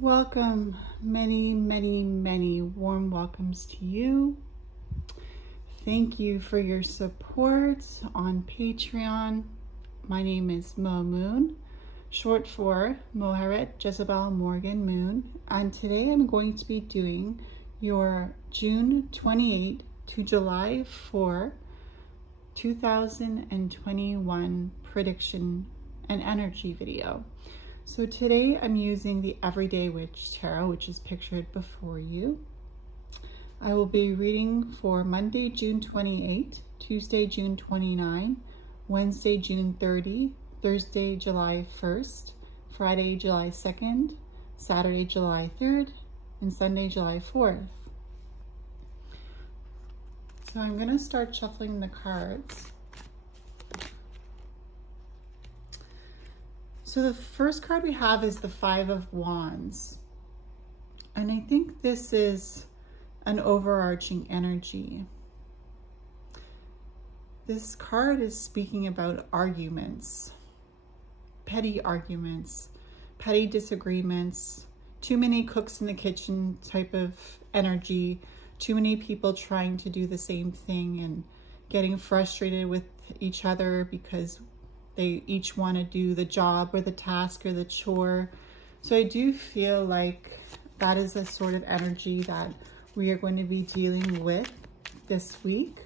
Welcome, many, many, many warm welcomes to you. Thank you for your support on Patreon. My name is Mo Moon, short for Moheret Jezebel Morgan Moon, and today I'm going to be doing your June 28 to July 4, 2021 prediction and energy video. So today I'm using the Everyday Witch Tarot, which is pictured before you. I will be reading for Monday, June 28, Tuesday, June 29, Wednesday, June 30, Thursday, July 1st, Friday, July 2nd, Saturday, July 3rd, and Sunday, July 4th. So I'm going to start shuffling the cards. So the first card we have is the Five of Wands. And I think this is an overarching energy. This card is speaking about arguments, petty disagreements, too many cooks in the kitchen type of energy, too many people trying to do the same thing and getting frustrated with each other because they each want to do the job or the task or the chore. So I do feel like that is a sort of energy that we are going to be dealing with this week,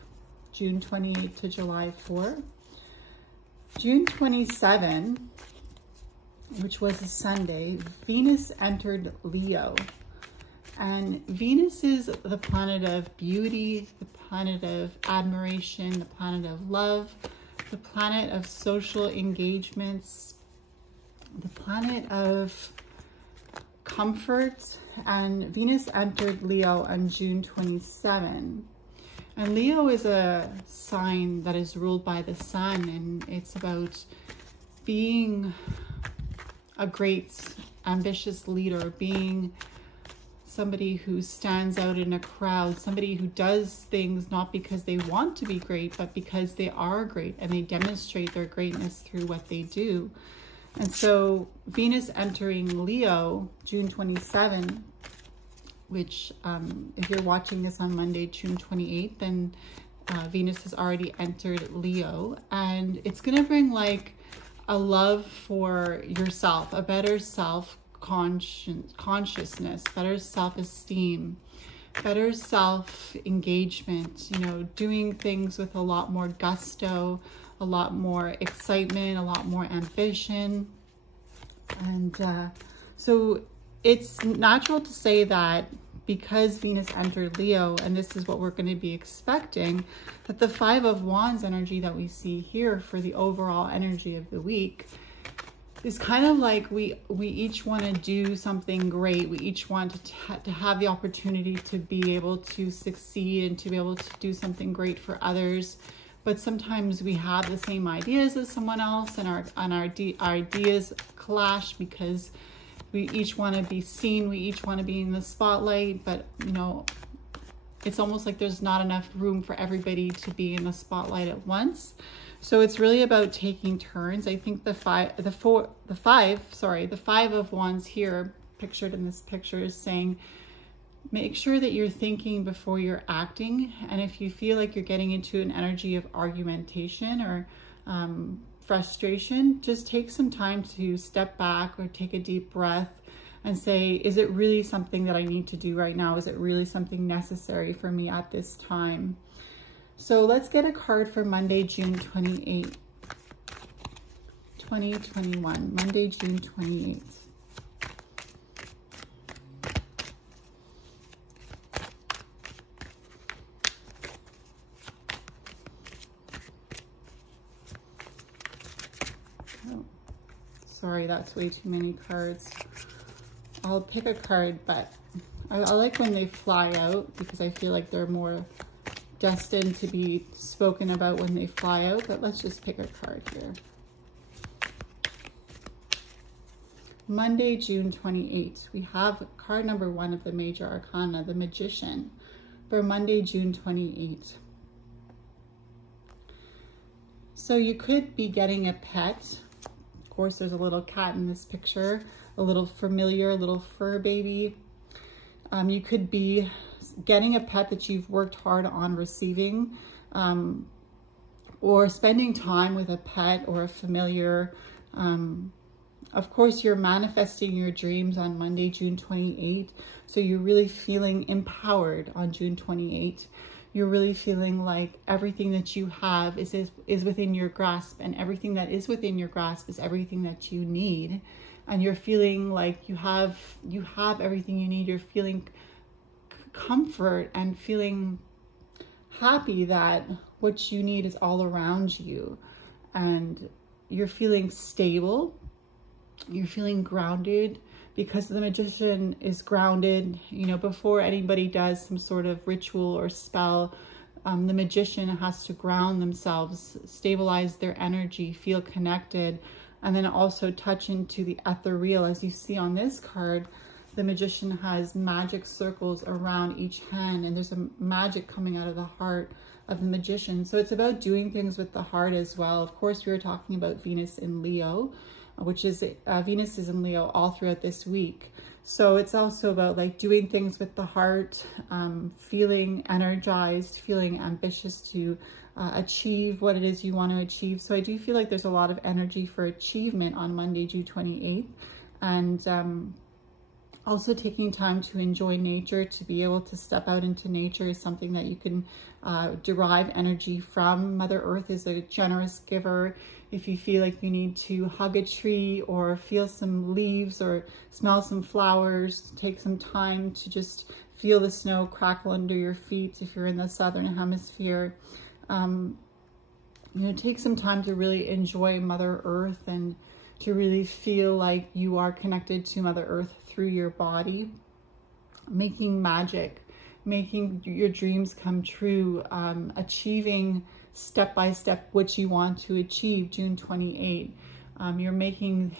June 28 to July 4. June 27, which was a Sunday, Venus entered Leo. And Venus is the planet of beauty, the planet of admiration, the planet of love, the planet of social engagements, the planet of comfort. And Venus entered Leo on June 27. And Leo is a sign that is ruled by the sun, and it's about being a great, ambitious leader, being somebody who stands out in a crowd, somebody who does things not because they want to be great, but because they are great and they demonstrate their greatness through what they do. And so Venus entering Leo, June 27, which if you're watching this on Monday, June 28, then Venus has already entered Leo, and it's going to bring like a love for yourself, a better consciousness, better self-esteem, better self-engagement, you know, doing things with a lot more gusto, a lot more excitement, a lot more ambition. And so it's natural to say that because Venus entered Leo, and this is what we're going to be expecting, that the Five of Wands energy that we see here for the overall energy of the week is kind of like we each want to do something great. We each want to have the opportunity to be able to succeed and to be able to do something great for others. But sometimes we have the same ideas as someone else, and our ideas clash because we each want to be seen. We each want to be in the spotlight, but you know, it's almost like there's not enough room for everybody to be in the spotlight at once. So it's really about taking turns. I think the Five of Wands here, pictured in this picture, is saying, make sure that you're thinking before you're acting. And if you feel like you're getting into an energy of argumentation or frustration, just take some time to step back or take a deep breath and say, is it really something that I need to do right now? Is it really something necessary for me at this time? So let's get a card for Monday, June 28, 2021. Monday, June 28. Oh, sorry, that's way too many cards. I'll pick a card, but I like when they fly out because I feel like they're more destined to be spoken about when they fly out, but let's just pick a card here. Monday, June 28. We have card number 1 of the Major Arcana, the Magician, for Monday, June 28. So you could be getting a pet. Of course, there's a little cat in this picture. a little familiar, a little fur baby. You could be getting a pet that you've worked hard on receiving, or spending time with a pet or a familiar. Of course, you're manifesting your dreams on Monday, June 28th. So you're really feeling empowered on June 28th. You're really feeling like everything that you have is within your grasp, and everything that is within your grasp is everything that you need. And you're feeling like you have everything you need. You're feeling comfort and feeling happy that what you need is all around you. And you're feeling stable. You're feeling grounded, because the Magician is grounded. You know, before anybody does some sort of ritual or spell, the Magician has to ground themselves, stabilize their energy, feel connected, and then also touch into the ethereal. As you see on this card, the Magician has magic circles around each hand, and there's a magic coming out of the heart of the Magician. So it's about doing things with the heart as well. Of course, we were talking about Venus in Leo, which is Venus is in Leo all throughout this week. So it's also about like doing things with the heart, feeling energized, feeling ambitious to achieve what it is you want to achieve. So I do feel like there's a lot of energy for achievement on Monday, June 28th. And also taking time to enjoy nature, to be able to step out into nature is something that you can derive energy from. Mother Earth is a generous giver. If you feel like you need to hug a tree or feel some leaves or smell some flowers, take some time to just feel the snow crackle under your feet if you're in the southern hemisphere. You know, take some time to really enjoy Mother Earth and to really feel like you are connected to Mother Earth through your body, making magic, making your dreams come true, achieving step by step what you want to achieve. June 28th,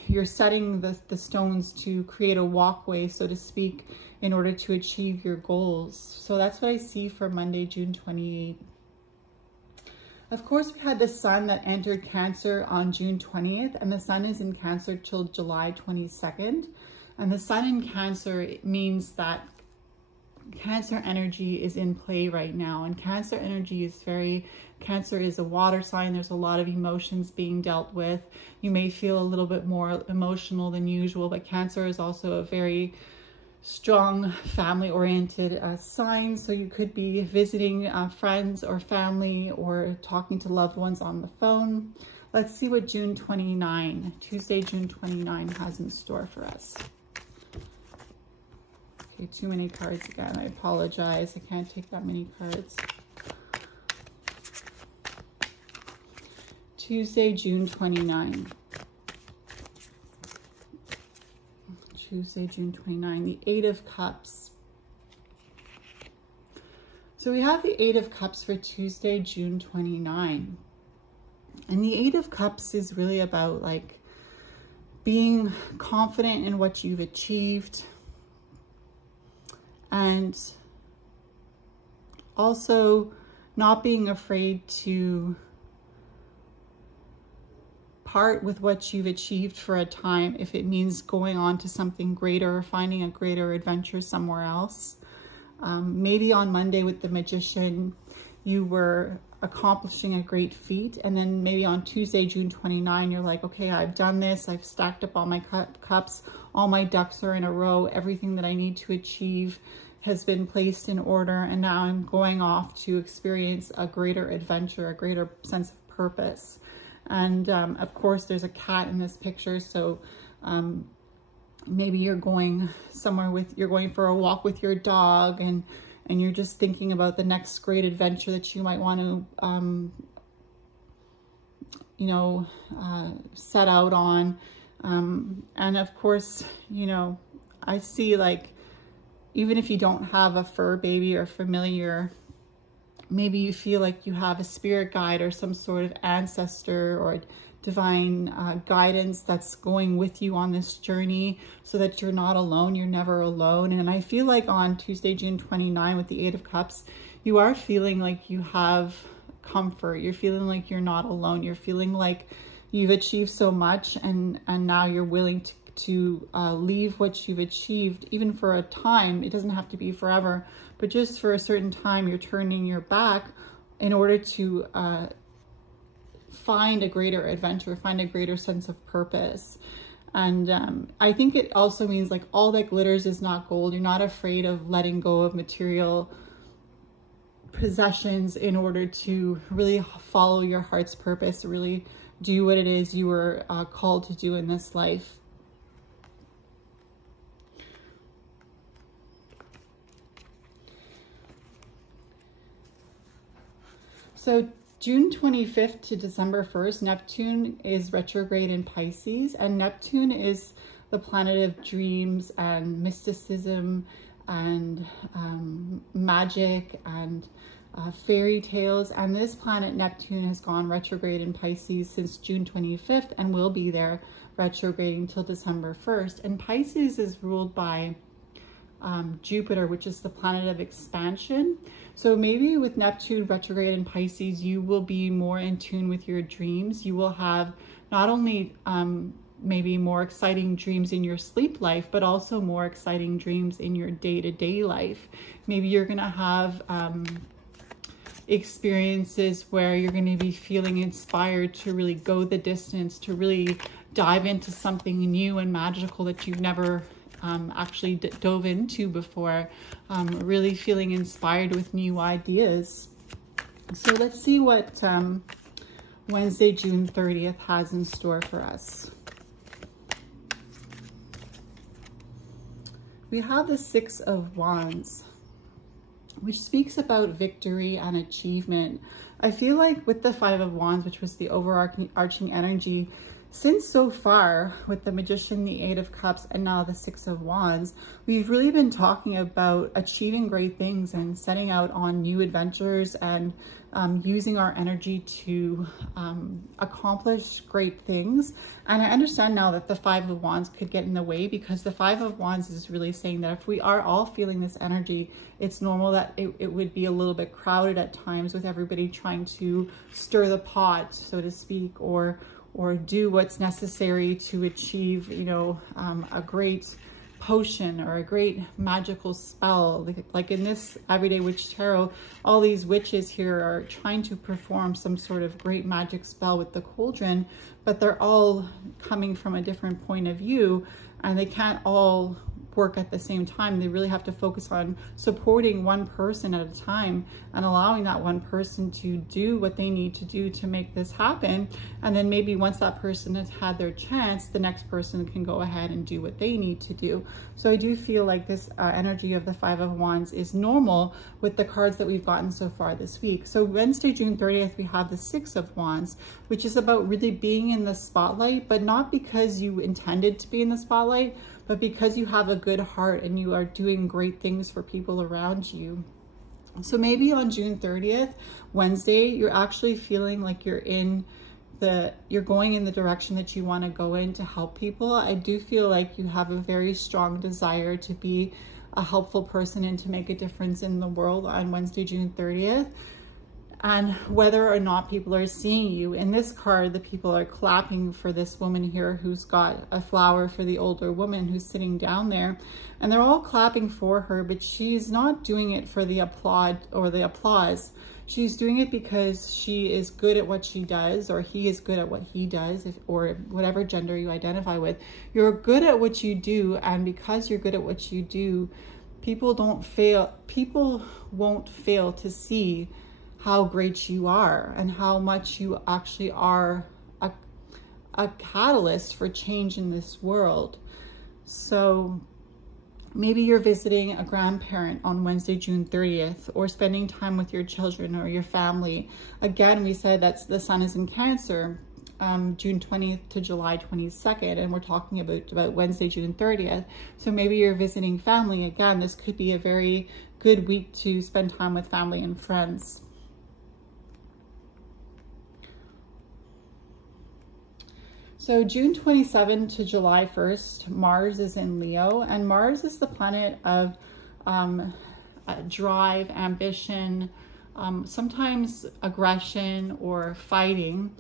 you're setting the stones to create a walkway, so to speak, in order to achieve your goals. So that's what I see for Monday, June 28th. Of course, we had the sun that entered Cancer on June 20th, and the sun is in Cancer till July 22nd. And the sun in Cancer means that Cancer energy is in play right now. And Cancer energy is Cancer is a water sign. There's a lot of emotions being dealt with. You may feel a little bit more emotional than usual, but Cancer is also a very strong family-oriented sign. So you could be visiting friends or family or talking to loved ones on the phone. Let's see what June 29, Tuesday, June 29 has in store for us. Okay, too many cards again. I apologize. I can't take that many cards. Tuesday, June 29. Tuesday, June 29, the Eight of Cups. So we have the Eight of Cups for Tuesday, June 29. And the Eight of Cups is really about like being confident in what you've achieved, and also not being afraid to part with what you've achieved for a time, if it means going on to something greater or finding a greater adventure somewhere else. Maybe on Monday with the Magician, you were accomplishing a great feat, and then maybe on Tuesday, June 29, you're like, okay, I've done this, I've stacked up all my cups, all my ducks are in a row, everything that I need to achieve has been placed in order, and now I'm going off to experience a greater adventure, a greater sense of purpose. And of course, there's a cat in this picture, so maybe you're going somewhere you're going for a walk with your dog, and you're just thinking about the next great adventure that you might want to, you know, set out on. And of course, you know, I see like, even if you don't have a fur baby or familiar, maybe you feel like you have a spirit guide or some sort of ancestor or divine guidance that's going with you on this journey, so that you're not alone, you're never alone. And I feel like on Tuesday, June 29 with the Eight of Cups, you are feeling like you have comfort, you're feeling like you're not alone, you're feeling like you've achieved so much, and now you're willing to leave what you've achieved, even for a time. It doesn't have to be forever, but just for a certain time, you're turning your back in order to find a greater adventure, find a greater sense of purpose. And I think it also means like all that glitters is not gold. You're not afraid of letting go of material possessions in order to really follow your heart's purpose, really do what it is you were called to do in this life. So June 25th to December 1st, Neptune is retrograde in Pisces, and Neptune is the planet of dreams and mysticism and magic and fairy tales. And this planet Neptune has gone retrograde in Pisces since June 25th and will be there retrograding till December 1st. And Pisces is ruled by Jupiter, which is the planet of expansion. So maybe with Neptune retrograde in Pisces, you will be more in tune with your dreams. You will have not only maybe more exciting dreams in your sleep life, but also more exciting dreams in your day-to-day life. Maybe you're going to have experiences where you're going to be feeling inspired to really go the distance, to really dive into something new and magical that you've never actually dove into before, really feeling inspired with new ideas. So let's see what Wednesday, June 30th has in store for us. We have the Six of Wands, which speaks about victory and achievement. I feel like with the Five of Wands, which was the overarching energy, since so far with the Magician, the Eight of Cups, and now the Six of Wands, we've really been talking about achieving great things and setting out on new adventures and using our energy to accomplish great things. And I understand now that the Five of Wands could get in the way, because the Five of Wands is really saying that if we are all feeling this energy, it's normal that it would be a little bit crowded at times with everybody trying to stir the pot, so to speak, or do what's necessary to achieve, you know, a great potion or a great magical spell. Like in this Everyday Witch Tarot, all these witches here are trying to perform some sort of great magic spell with the cauldron, but they're all coming from a different point of view, and they can't all work at the same time. They really have to focus on supporting one person at a time and allowing that one person to do what they need to do to make this happen. And then maybe once that person has had their chance, the next person can go ahead and do what they need to do. So I do feel like this energy of the Five of Wands is normal with the cards that we've gotten so far this week. So Wednesday, June 30th, we have the Six of Wands, which is about really being in the spotlight, but not because you intended to be in the spotlight, but because you have a good heart and you are doing great things for people around you. So maybe on June 30th, Wednesday, you're actually feeling like you're going in the direction that you want to go in to help people. I do feel like you have a very strong desire to be a helpful person and to make a difference in the world on Wednesday, June 30th. And whether or not people are seeing you, in this card, the people are clapping for this woman here who's got a flower for the older woman who's sitting down there. And they're all clapping for her, but she's not doing it for the applaud or the applause. She's doing it because she is good at what she does, or he is good at what he does, or whatever gender you identify with. You're good at what you do, and because you're good at what you do, people won't fail to see how great you are and how much you actually are a catalyst for change in this world. So maybe you're visiting a grandparent on Wednesday, June 30th, or spending time with your children or your family. Again, we said that's the sun is in Cancer, June 20th to July 22nd, and we're talking about Wednesday, June 30th. So maybe you're visiting family. Again, this could be a very good week to spend time with family and friends. So June 27 to July 1st, Mars is in Leo, and Mars is the planet of drive, ambition, sometimes aggression or fighting.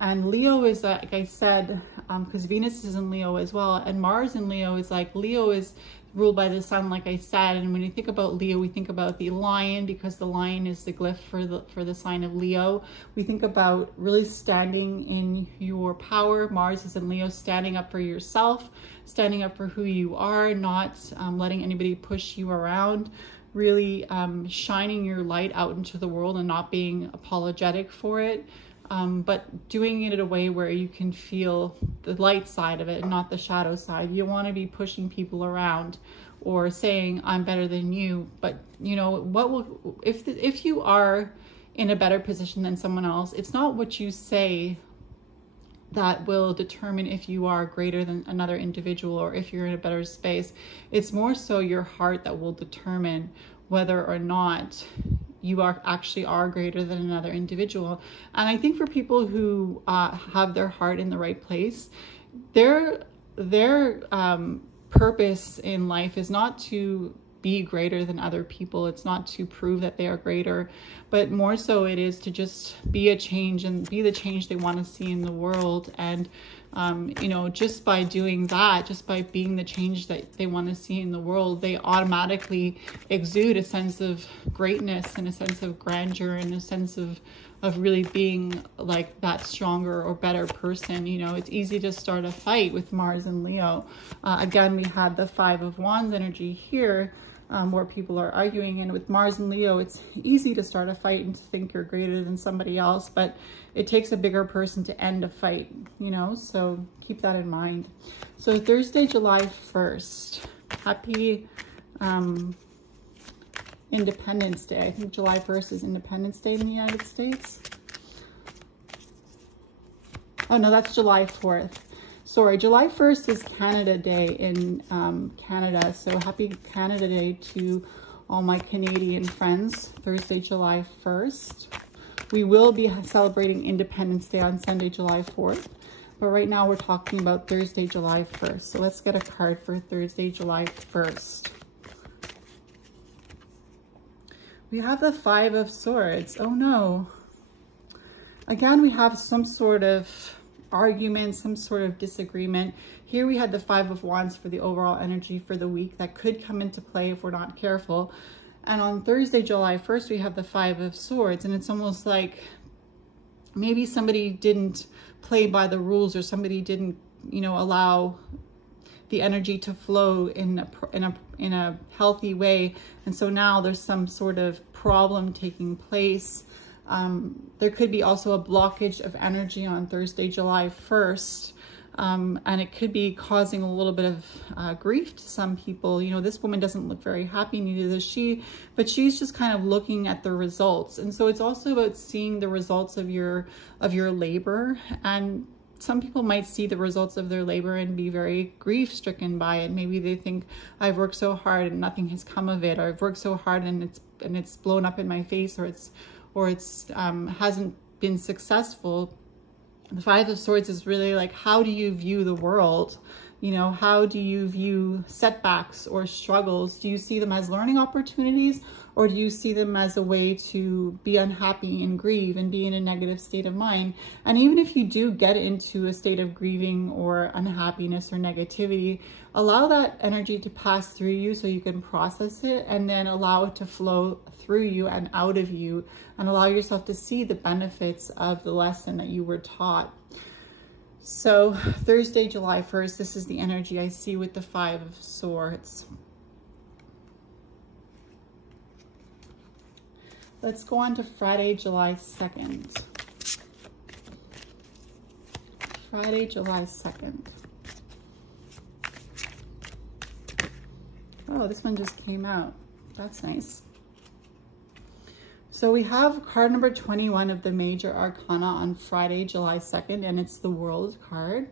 And Leo is, like I said, because Venus is in Leo as well, and Mars in Leo is like, Leo is ruled by the sun, like I said, and when you think about Leo, we think about the lion, because the lion is the glyph for the sign of Leo. We think about really standing in your power. Mars is in Leo, standing up for yourself, standing up for who you are, not letting anybody push you around, really shining your light out into the world and not being apologetic for it. But doing it in a way where you can feel the light side of it and not the shadow side. You want to be pushing people around or saying, I'm better than you. But you know, what will, if you are in a better position than someone else, it's not what you say that will determine if you are greater than another individual or if you're in a better space. It's more so your heart that will determine whether or not you actually are greater than another individual. And I think for people who have their heart in the right place, their purpose in life is not to be greater than other people. It's not to prove that they are greater, but more so it is to just be a change and be the change they want to see in the world. And you know, just by doing that, just by being the change that they want to see in the world, they automatically exude a sense of greatness and a sense of grandeur and a sense of really being like that stronger or better person. You know, it's easy to start a fight with Mars and Leo. Again, we had the Five of Wands energy here, where people are arguing, and with Mars and Leo, it's easy to start a fight and to think you're greater than somebody else, but it takes a bigger person to end a fight, you know, so keep that in mind. So Thursday, July 1st, happy Independence Day. I think July 1st is Independence Day in the United States. Oh no, that's July 4th. Sorry, July 1st is Canada Day in Canada. So happy Canada Day to all my Canadian friends, Thursday, July 1st. We will be celebrating Independence Day on Sunday, July 4th. But right now we're talking about Thursday, July 1st. So let's get a card for Thursday, July 1st. We have the Five of Swords. Oh no. Again, we have some sort of argument, some sort of disagreement. Here we had the Five of Wands for the overall energy for the week that could come into play if we're not careful. And on Thursday, July 1st, we have the Five of Swords, and it's almost like maybe somebody didn't play by the rules, or somebody didn't, you know, allow the energy to flow in a healthy way. And so now there's some sort of problem taking place. There could be also a blockage of energy on Thursday, July 1st. And it could be causing a little bit of grief to some people. You know, this woman doesn't look very happy, neither does she, but she's just kind of looking at the results. And so it's also about seeing the results of your labor. And some people might see the results of their labor and be very grief-stricken by it. Maybe they think, I've worked so hard and nothing has come of it, or I've worked so hard and it's blown up in my face, or it's hasn't been successful. The Five of Swords is really like, how do you view the world? You know, how do you view setbacks or struggles? Do you see them as learning opportunities, or do you see them as a way to be unhappy and grieve and be in a negative state of mind? And even if you do get into a state of grieving or unhappiness or negativity, allow that energy to pass through you so you can process it, and then allow it to flow through you and out of you, and allow yourself to see the benefits of the lesson that you were taught. So Thursday, July 1st, this is the energy I see with the Five of Swords. Let's go on to Friday, July 2nd. Friday, July 2nd. Oh, this one just came out. That's nice. So we have card number 21 of the Major Arcana on Friday, July 2nd, and it's the World card.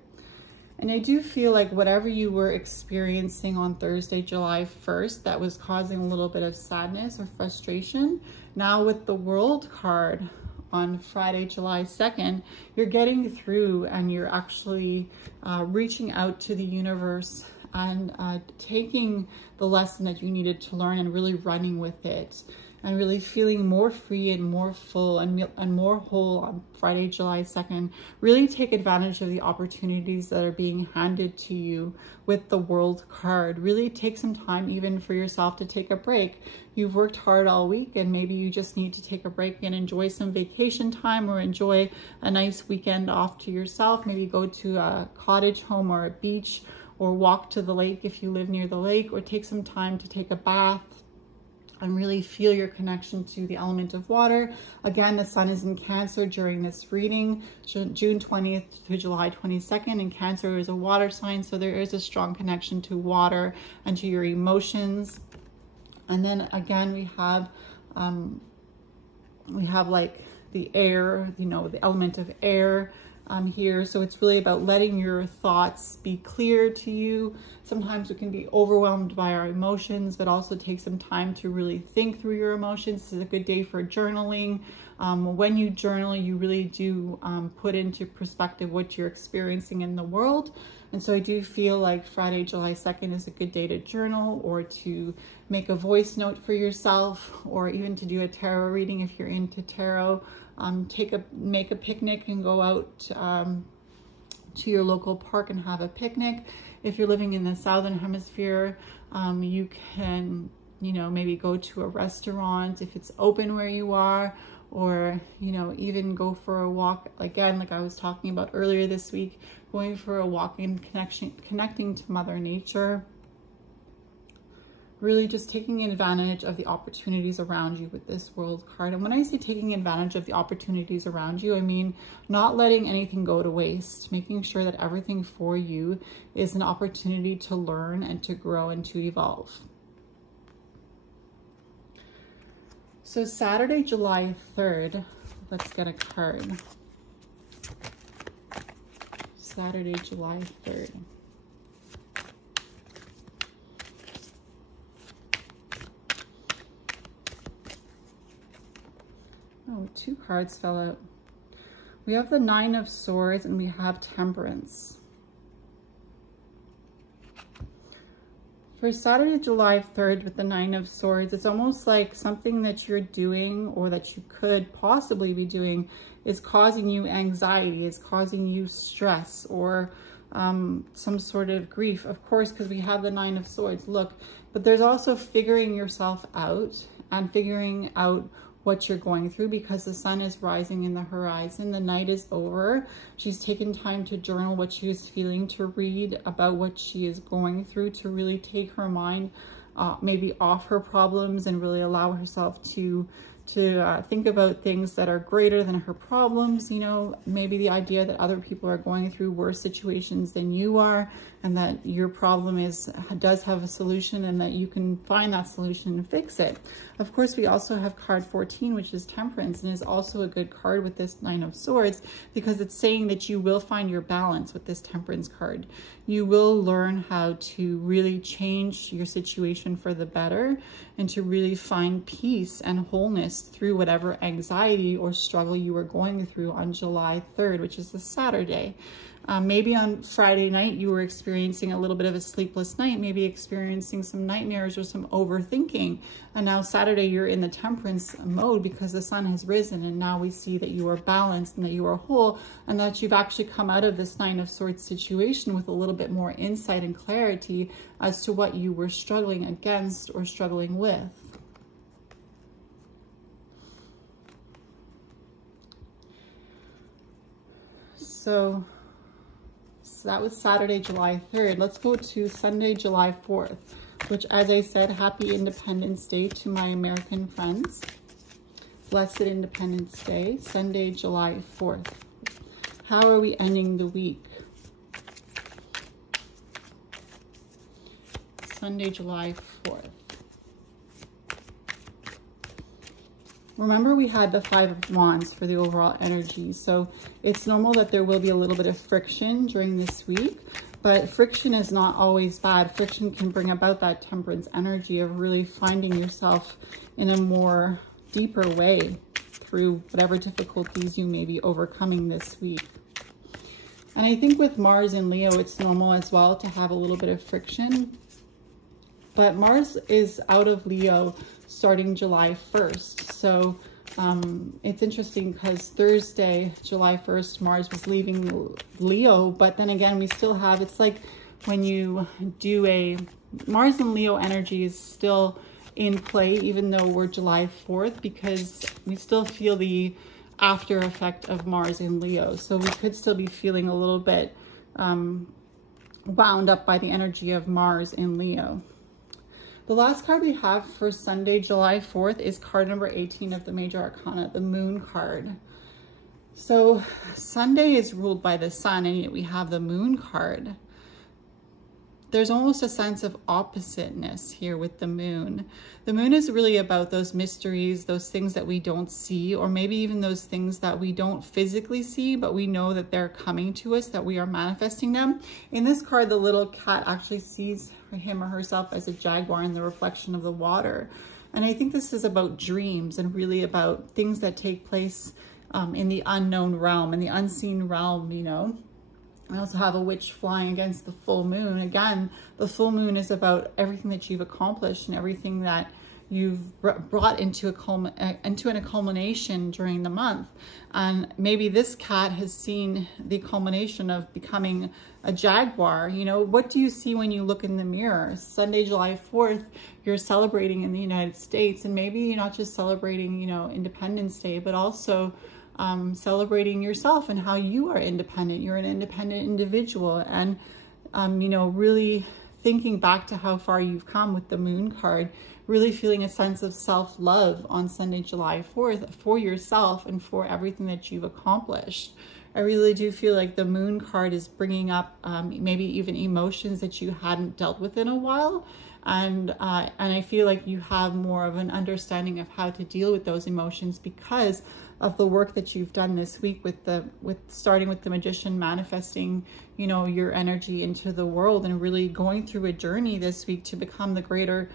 And I do feel like whatever you were experiencing on Thursday, July 1st, that was causing a little bit of sadness or frustration, now with the World card on Friday, July 2nd, you're getting through, and you're actually reaching out to the universe and taking the lesson that you needed to learn and really running with it. and really feeling more free and more full and more whole on Friday, July 2nd. Really take advantage of the opportunities that are being handed to you with the World card. Really take some time even for yourself to take a break. You've worked hard all week and maybe you just need to take a break and enjoy some vacation time or enjoy a nice weekend off to yourself. Maybe go to a cottage home or a beach, or walk to the lake if you live near the lake, or take some time to take a bath and really feel your connection to the element of water. Again, the sun is in Cancer during this reading, June 20th to July 22nd, and Cancer is a water sign, so there is a strong connection to water and to your emotions. And then again, we have like the air, you know, the element of air here. So it's really about letting your thoughts be clear to you. Sometimes we can be overwhelmed by our emotions, but also take some time to really think through your emotions. This is a good day for journaling. When you journal, you really do put into perspective what you're experiencing in the world. And so I do feel like Friday, July 2nd is a good day to journal, or to make a voice note for yourself, or even to do a tarot reading if you're into tarot. Make a picnic and go out to your local park and have a picnic. If you're living in the Southern Hemisphere, you can, you know, maybe go to a restaurant if it's open where you are, or, you know, even go for a walk. Again, like I was talking about earlier this week, going for a walk and connecting to Mother Nature. Really just taking advantage of the opportunities around you with this World card. And when I say taking advantage of the opportunities around you, I mean not letting anything go to waste, making sure that everything for you is an opportunity to learn and to grow and to evolve. So Saturday, July 3rd, let's get a card. Saturday, July 3rd. Oh, two cards fell out. We have the Nine of Swords and we have Temperance. For Saturday, July 3rd with the Nine of Swords, it's almost like something that you're doing or that you could possibly be doing is causing you anxiety, is causing you stress, or some sort of grief. Of course, because we have the Nine of Swords, look, but there's also figuring yourself out and figuring out what you're going through, because the sun is rising in the horizon. The night is over. She's taken time to journal what she is feeling, to read about what she is going through, to really take her mind maybe off her problems and really allow herself to think about things that are greater than her problems. You know, maybe the idea that other people are going through worse situations than you are, and that your problem does have a solution, and that you can find that solution and fix it. Of course, we also have card 14, which is Temperance, and is also a good card with this Nine of Swords, because it's saying that you will find your balance with this Temperance card. You will learn how to really change your situation for the better, and to really find peace and wholeness through whatever anxiety or struggle you were going through on July 3rd, which is a Saturday. Maybe on Friday night you were experiencing a little bit of a sleepless night, maybe experiencing some nightmares or some overthinking. And now Saturday you're in the Temperance mode because the sun has risen, and now we see that you are balanced and that you are whole, and that you've actually come out of this Nine of Swords situation with a little bit more insight and clarity as to what you were struggling against or struggling with. So that was Saturday, July 3rd. Let's go to Sunday, July 4th, which, as I said, happy Independence Day to my American friends. Blessed Independence Day, Sunday, July 4th. How are we ending the week? Sunday, July 4th. Remember, we had the Five of Wands for the overall energy. So it's normal that there will be a little bit of friction during this week, but friction is not always bad. Friction can bring about that Temperance energy of really finding yourself in a more deeper way through whatever difficulties you may be overcoming this week. And I think with Mars and Leo, it's normal as well to have a little bit of friction. But Mars is out of Leo starting July 1st. So it's interesting because Thursday, July 1st, Mars was leaving Leo. But then again, we still have, it's like when you do a, Mars and Leo energy is still in play, even though we're July 4th, because we still feel the after effect of Mars in Leo. So we could still be feeling a little bit wound up by the energy of Mars in Leo. The last card we have for Sunday, July 4th is card number 18 of the Major Arcana, the Moon card. So Sunday is ruled by the sun, and yet we have the Moon card. There's almost a sense of oppositeness here with the moon. The moon is really about those mysteries, those things that we don't see, or maybe even those things that we don't physically see, but we know that they're coming to us, that we are manifesting them. In this card, the little cat actually sees him or herself as a jaguar in the reflection of the water. And I think this is about dreams and really about things that take place in the unknown realm, in the unseen realm, you know. I also have a witch flying against the full moon. Again, the full moon is about everything that you've accomplished and everything that you've brought into a culmination during the month. And maybe this cat has seen the culmination of becoming a jaguar. You know, what do you see when you look in the mirror? Sunday, July 4th, you're celebrating in the United States, and maybe you're not just celebrating, you know, Independence Day, but also celebrating yourself and how you are independent. You're an independent individual, and you know, really thinking back to how far you've come with the moon card, really feeling a sense of self-love on Sunday, July 4th for yourself and for everything that you've accomplished. I really do feel like the moon card is bringing up maybe even emotions that you hadn't dealt with in a while. And I feel like you have more of an understanding of how to deal with those emotions because of the work that you've done this week with starting with the Magician, manifesting, you know, your energy into the world, and really going through a journey this week to become a greater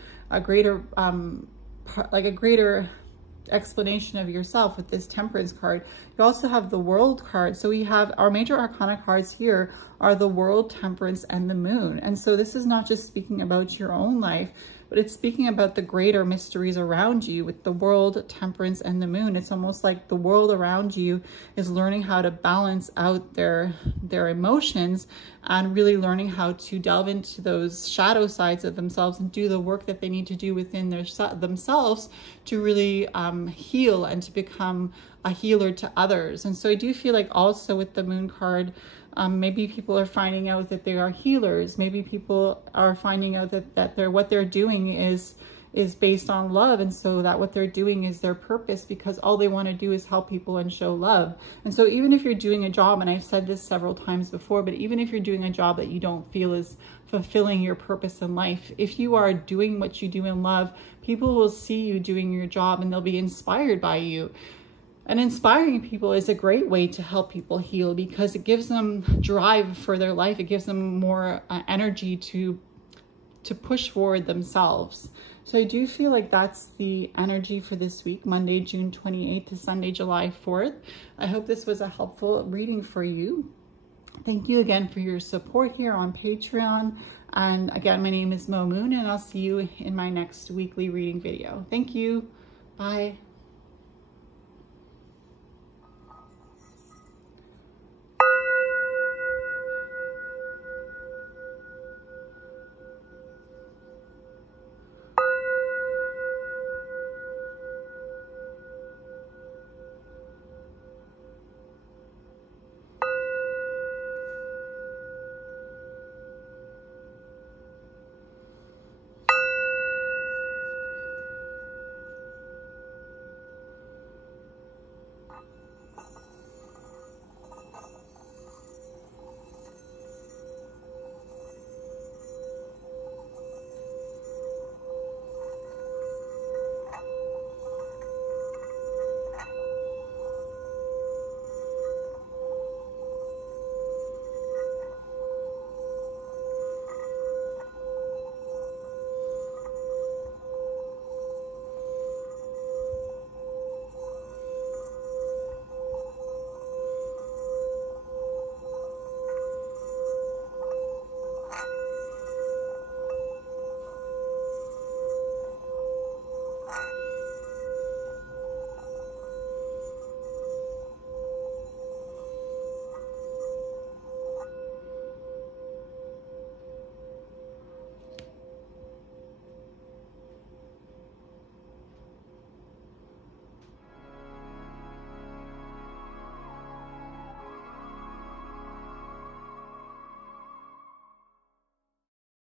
explanation of yourself with this Temperance card. You also have the World card. So we have our Major Arcana cards here are the World, Temperance, and the Moon. And so this is not just speaking about your own life, but it's speaking about the greater mysteries around you with the World, Temperance, and the Moon. It's almost like the world around you is learning how to balance out their emotions and really learning how to delve into those shadow sides of themselves and do the work that they need to do within themselves to really heal and to become a healer to others. And so I do feel like also with the Moon card, maybe people are finding out that they are healers. Maybe people are finding out that what they're doing is based on love, and so that what they're doing is their purpose, because all they want to do is help people and show love. And so even if you're doing a job, and I've said this several times before, but even if you're doing a job that you don't feel is fulfilling your purpose in life, if you are doing what you do in love, people will see you doing your job and they'll be inspired by you. And inspiring people is a great way to help people heal because it gives them drive for their life. It gives them more energy to push forward themselves. So I do feel like that's the energy for this week, Monday, June 28th to Sunday, July 4th. I hope this was a helpful reading for you. Thank you again for your support here on Patreon. And again, my name is Mo Moon, and I'll see you in my next weekly reading video. Thank you. Bye.